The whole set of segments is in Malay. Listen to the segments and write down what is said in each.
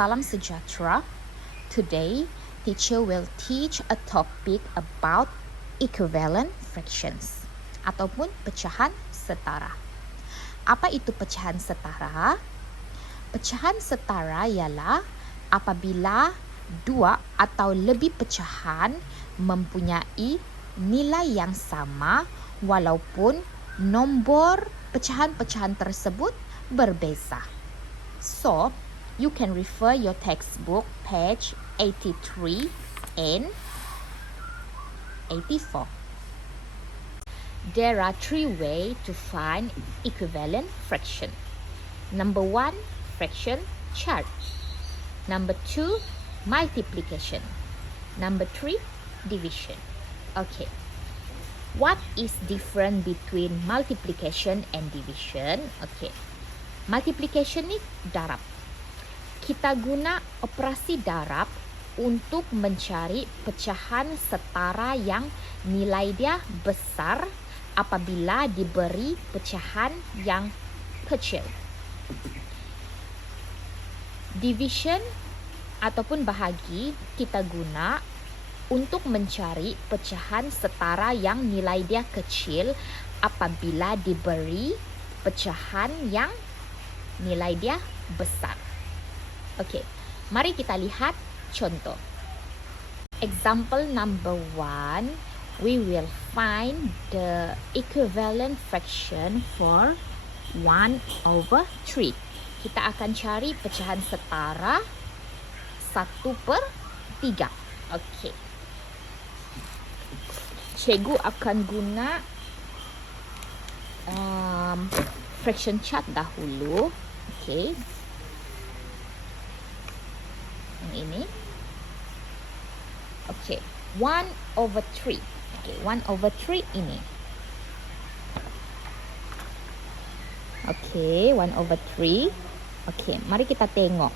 Salam sejahtera. Today, teacher will teach a topic about equivalent fractions ataupun pecahan setara. Apa itu pecahan setara? Pecahan setara ialah apabila dua atau lebih pecahan mempunyai nilai yang sama walaupun nombor pecahan-pecahan tersebut berbeza. So, you can refer your textbook page 83 and 84. There are three ways to find equivalent fraction. Number 1, fraction chart. Number 2, multiplication. Number 3, division. Okay. What is different between multiplication and division? Okay. Multiplication ni darab. Kita guna operasi darab untuk mencari pecahan setara yang nilai dia besar apabila diberi pecahan yang kecil. Division ataupun bahagi kita guna untuk mencari pecahan setara yang nilai dia kecil apabila diberi pecahan yang nilai dia besar. Okey, mari kita lihat contoh. Example number 1, we will find the equivalent fraction for 1/3. Kita akan cari pecahan setara 1/3. Okey. Cikgu akan guna fraction chart dahulu. Okey. Yang ini. Okey. 1/3. Okey, 1/3 ini. Okey, 1/3. Okey, mari kita tengok.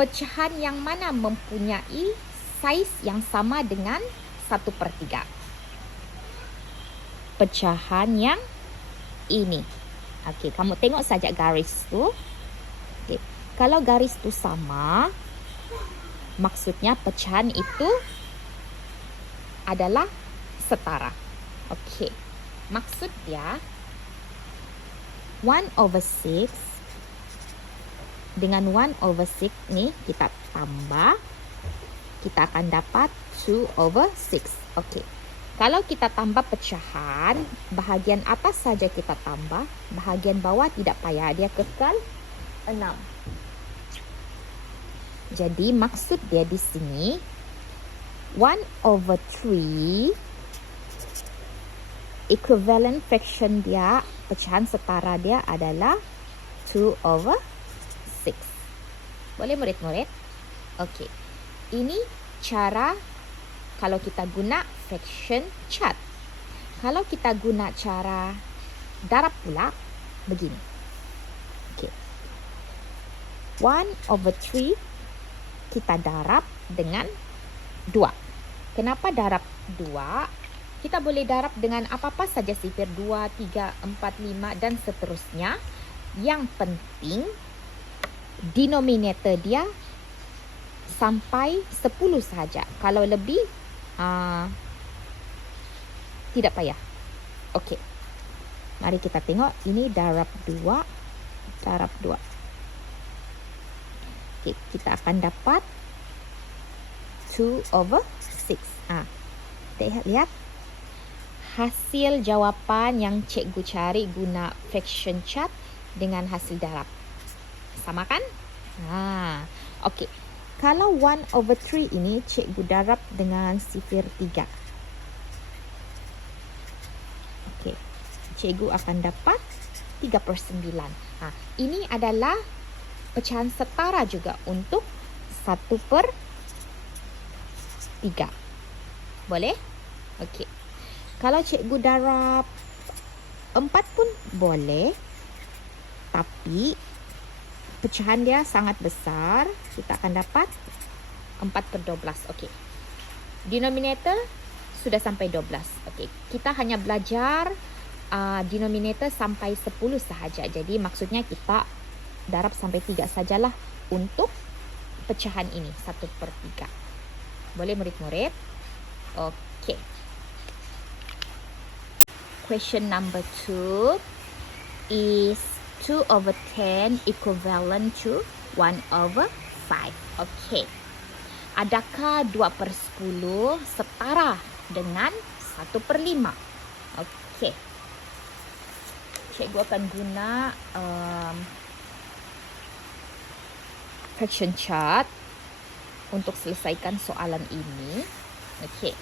Pecahan yang mana mempunyai saiz yang sama dengan 1/3? Pecahan yang ini. Okey, kamu tengok saja garis tu. Okey, kalau garis tu sama, maksudnya pecahan itu adalah setara. Okey, maksud dia 1/6 dengan 1/6 ni kita tambah, kita akan dapat 2/6. Okey. Kalau kita tambah pecahan, bahagian atas saja kita tambah, bahagian bawah tidak payah, dia kekal 6. Jadi maksud dia di sini 1/3 equivalent fraction dia, pecahan setara dia adalah 2/6. Boleh murid-murid? Okey. Ini cara kalau kita guna fraction chart. Kalau kita guna cara darab pula begini. Okey. 1/3 kita darab dengan 2. Kenapa darab 2? Kita boleh darab dengan apa-apa saja sifir 2, 3, 4, 5 dan seterusnya. Yang penting denominator dia sampai 10 saja. Kalau lebih tidak payah. Okey. Mari kita tengok ini darab 2, darab 2. Okey, kita akan dapat 2/6. Lihat. Hasil jawapan yang cikgu cari guna fraction chart dengan hasil darab. Sama kan? Okey. Kalau 1/3 ini cikgu darab dengan sifir 3. Okey. Cikgu akan dapat 3/9. Ini adalah pecahan setara juga untuk 1/3. Boleh? Okey. Kalau cikgu darab 4 pun boleh. Tapi pecahan dia sangat besar, kita akan dapat 4/12. Okey. Denominator sudah sampai 12. Okey. Kita hanya belajar denominator sampai 10 sahaja. Jadi maksudnya kita darab sampai 3 sajalah untuk pecahan ini, 1/3. Boleh murid-murid? Okey. Question number 2 is 2/10 equivalent to 1/5. Okey. Adakah 2/10 setara dengan 1/5? Okey. Cikgu akan guna fraction chart untuk selesaikan soalan ini. Okey.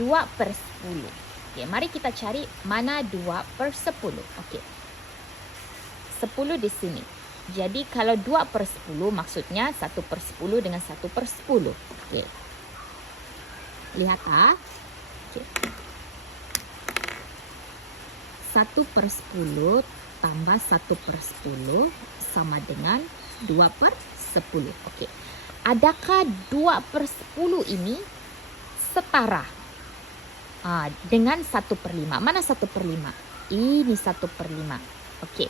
2/10. Okey, mari kita cari mana 2/10. Okey. 10 di sini. Jadi kalau 2/10 maksudnya 1/10 dengan 1/10. Okey. Lihat ah. Okey. 1/10 tambah 1/10 sama dengan 2/10. Okey. Adakah 2/10 ini setara dengan 1/5? Mana 1/5? Ini 1/5. Okey.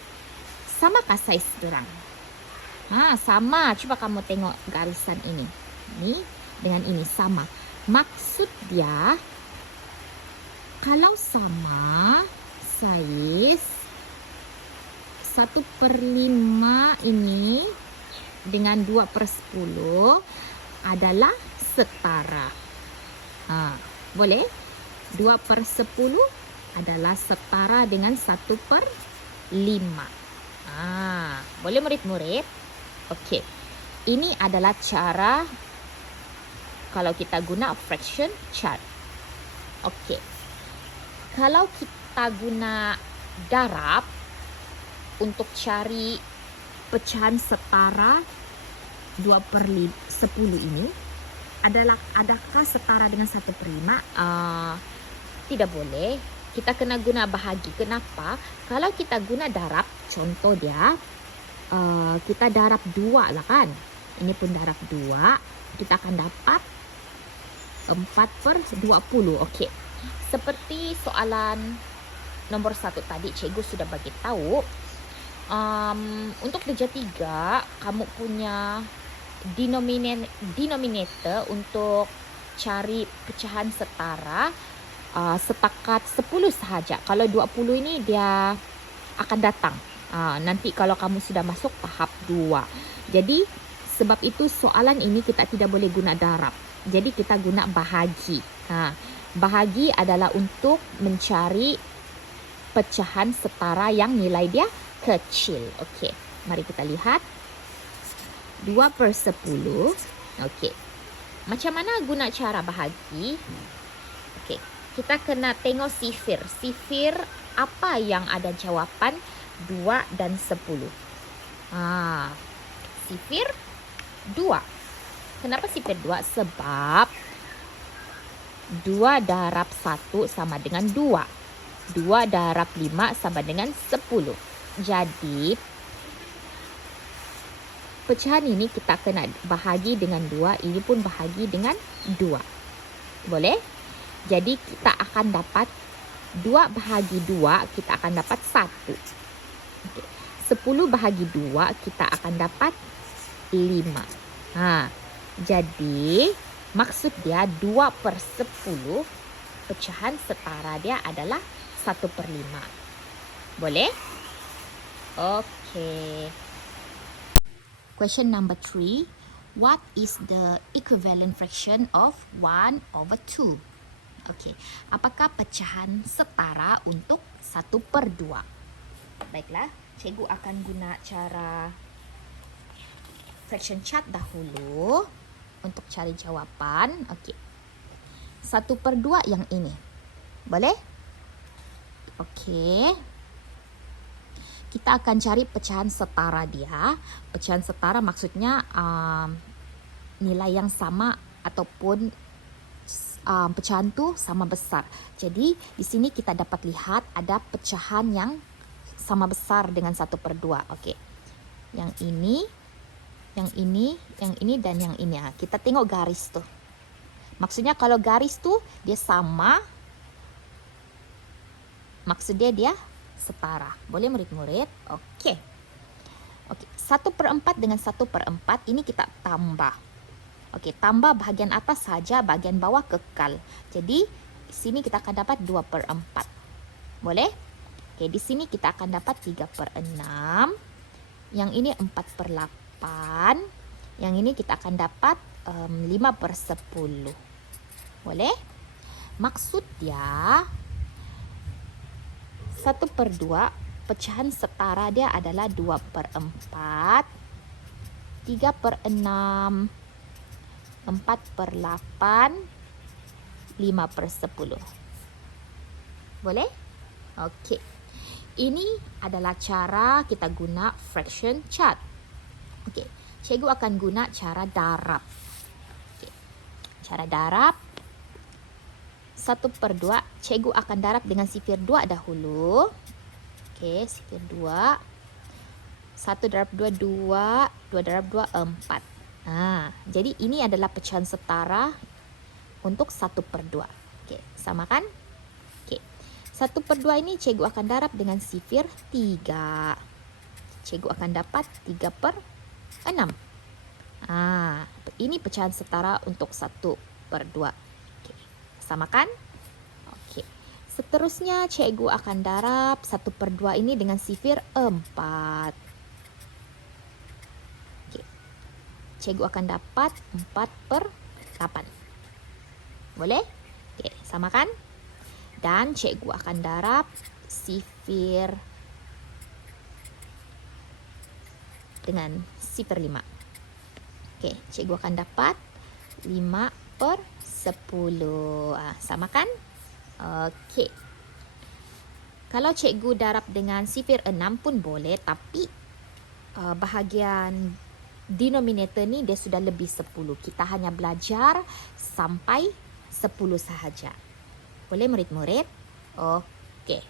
Samakah saiz dorang? Sama. Cuba kamu tengok garisan ini. Ini dengan ini sama. Maksud dia kalau sama saiz 1/5 ini dengan 2/10 adalah setara. Boleh? 2/10 adalah setara dengan 1/5. Boleh murid-murid? Okey. Ini adalah cara kalau kita guna fraction chart. Okey. Kalau kita guna darab untuk cari pecahan setara 2/10 ini, adakah setara dengan 1/5? Tidak boleh. Kita kena guna bahagi. Kenapa? Kalau kita guna darab, contoh dia, kita darab 2 lah kan. Ini pun darab 2. Kita akan dapat 4/20. Okey. Seperti soalan nombor 1 tadi, cikgu sudah bagi tahu. Untuk darjah 3, kamu punya denominator untuk cari pecahan setara setakat 10 sahaja. Kalau 20 ini dia akan datang. Nanti kalau kamu sudah masuk tahap 2. Jadi sebab itu soalan ini kita tidak boleh guna darab. Jadi kita guna bahagi. Bahagi adalah untuk mencari pecahan setara yang nilai dia kecil. Okey, mari kita lihat. 2/10. Okey. Macam mana guna cara bahagi? Okey, kita kena tengok sifir. Sifir apa yang ada jawapan 2 dan 10? Sifir 2. Kenapa sifir 2? Sebab 2 darab 1 sama dengan 2. 2 darab 5 sama dengan 10. Jadi pecahan ini kita kena bahagi dengan 2. Ini pun bahagi dengan 2. Boleh? Jadi kita akan dapat 2 bahagi 2, kita akan dapat 1. Okay. 10 bahagi 2, kita akan dapat 5. Jadi maksud dia 2/10 pecahan setara dia adalah 1/5. Boleh? Okay. Question number 3. What is the equivalent fraction of 1/2? Okey. Apakah pecahan setara untuk 1/2? Baiklah, cikgu akan guna cara fraction chart dahulu untuk cari jawapan. Okey. 1/2 yang ini. Boleh? Okey. Kita akan cari pecahan setara dia. Pecahan setara maksudnya nilai yang sama ataupun pecahan tu sama besar. Jadi di sini kita dapat lihat ada pecahan yang sama besar dengan 1/2. Okey. Yang ini, yang ini, yang ini dan yang ini. Kita tengok garis tu. Maksudnya kalau garis tu dia sama, maksud dia setara. Boleh murid-murid? Okey. Okey, 1/4 dengan 1/4 ini kita tambah. Okey, tambah bahagian atas saja, bahagian bawah kekal. Jadi, sini kita akan dapat 2/4. Boleh? Okey, di sini kita akan dapat 3/6. Yang ini 4/8. Yang ini kita akan dapat 5/10. Boleh? Maksud dia 1/2 pecahan setara dia adalah 2/4, 3/6, 4/8, 5/10. Boleh? Okey. Ini adalah cara kita guna fraction chart. Okey. Cikgu akan guna cara darab. Okey. Cara darab 1/2, cikgu akan darab dengan sifir 2 dahulu. Okey, sifir 2. 1 darab 2, 2. 2 darab 2, 4. Jadi ini adalah pecahan setara untuk 1/2. Okey, samakan. Okey. 1/2 ini cikgu akan darab dengan sifir 3. Cikgu akan dapat 3/6. Ini pecahan setara untuk 1/2. Okey, samakan. Okey. Seterusnya cikgu akan darab 1/2 ini dengan sifir 4. Okey. Cikgu akan dapat 4/8. Boleh? Okey, samakan. Dan cikgu akan darab sifir dengan sifir 5. Okey, cikgu akan dapat 5/10. Samakan. Okey. Kalau cikgu darab dengan sifir 6 pun boleh, tapi bahagian denominator ni dia sudah lebih 10. Kita hanya belajar sampai 10 sahaja. Boleh murid-murid? Okey.